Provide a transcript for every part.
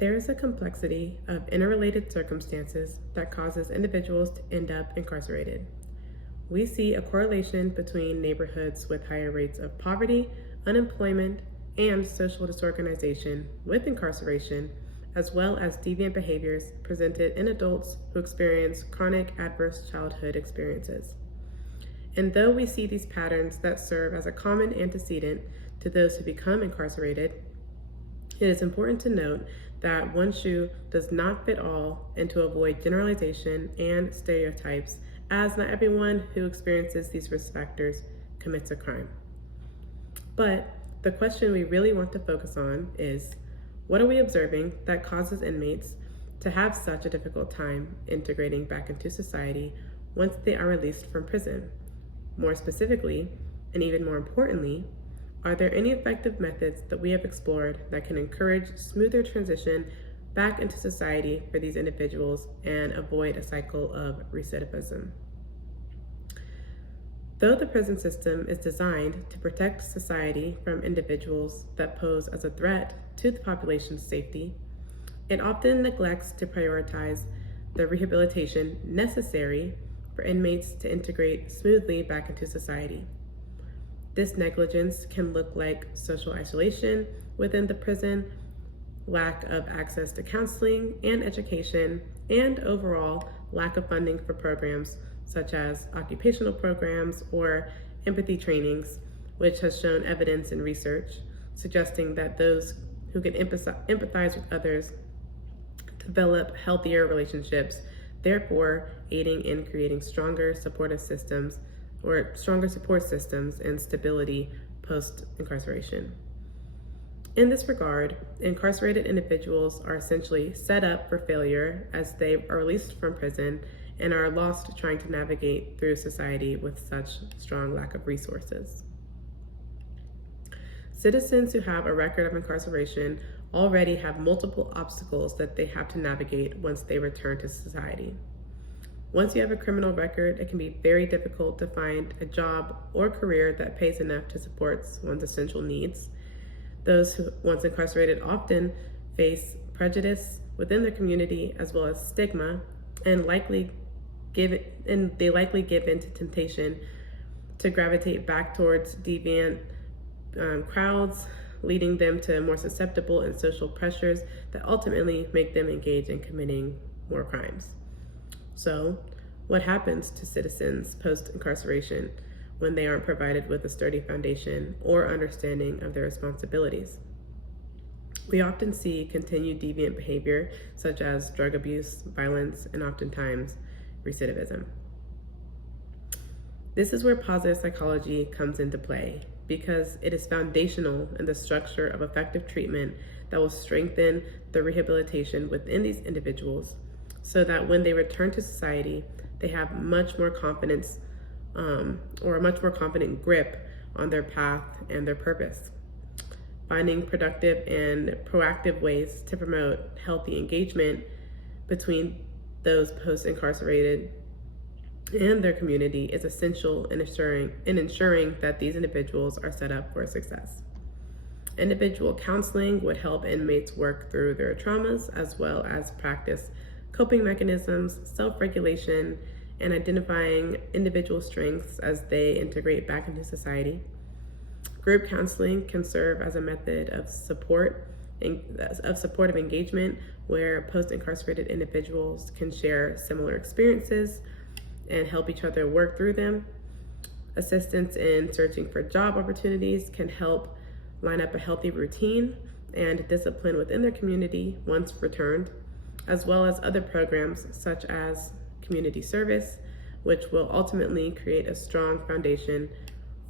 There is a complexity of interrelated circumstances that causes individuals to end up incarcerated. We see a correlation between neighborhoods with higher rates of poverty, unemployment, and social disorganization with incarceration, as well as deviant behaviors presented in adults who experience chronic adverse childhood experiences. And though we see these patterns that serve as a common antecedent to those who become incarcerated, it is important to note that one shoe does not fit all, and to avoid generalization and stereotypes, as not everyone who experiences these risk factors commits a crime. But the question we really want to focus on is, what are we observing that causes inmates to have such a difficult time integrating back into society once they are released from prison? More specifically, and even more importantly, are there any effective methods that we have explored that can encourage smoother transition back into society for these individuals and avoid a cycle of recidivism? Though the prison system is designed to protect society from individuals that pose as a threat to the population's safety, it often neglects to prioritize the rehabilitation necessary for inmates to integrate smoothly back into society. This negligence can look like social isolation within the prison, lack of access to counseling and education, and overall lack of funding for programs such as occupational programs or empathy trainings, which has shown evidence in research suggesting that those who can empathize with others develop healthier relationships, therefore aiding in creating stronger support systems and stability post-incarceration. In this regard, incarcerated individuals are essentially set up for failure as they are released from prison and are lost trying to navigate through society with such strong lack of resources. Citizens who have a record of incarceration already have multiple obstacles that they have to navigate once they return to society. Once you have a criminal record, it can be very difficult to find a job or career that pays enough to support one's essential needs. Those who once incarcerated often face prejudice within their community as well as stigma, and they likely give in to temptation to gravitate back towards deviant crowds, leading them to more susceptible and social pressures that ultimately make them engage in committing more crimes. So, what happens to citizens post-incarceration when they aren't provided with a sturdy foundation or understanding of their responsibilities? We often see continued deviant behavior such as drug abuse, violence, and oftentimes recidivism. This is where positive psychology comes into play because it is foundational in the structure of effective treatment that will strengthen the rehabilitation within these individuals so that when they return to society, they have much more confidence or a much more confident grip on their path and their purpose. Finding productive and proactive ways to promote healthy engagement between those post-incarcerated and their community is essential in ensuring that these individuals are set up for success. Individual counseling would help inmates work through their traumas as well as practice coping mechanisms, self-regulation, and identifying individual strengths as they integrate back into society. Group counseling can serve as a method of supportive engagement where post-incarcerated individuals can share similar experiences and help each other work through them. Assistance in searching for job opportunities can help line up a healthy routine and discipline within their community once returned, as well as other programs such as community service, which will ultimately create a strong foundation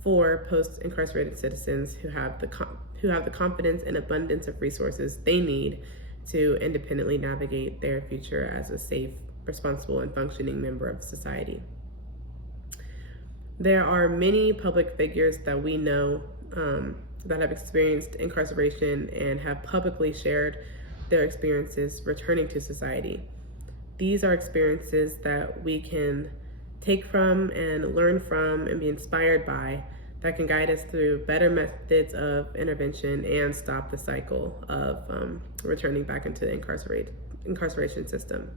for post-incarcerated citizens who have the confidence and abundance of resources they need to independently navigate their future as a safe, responsible, and functioning member of society. There are many public figures that we know that have experienced incarceration and have publicly shared their experiences returning to society. These are experiences that we can take from and learn from and be inspired by that can guide us through better methods of intervention and stop the cycle of returning back into the incarceration system.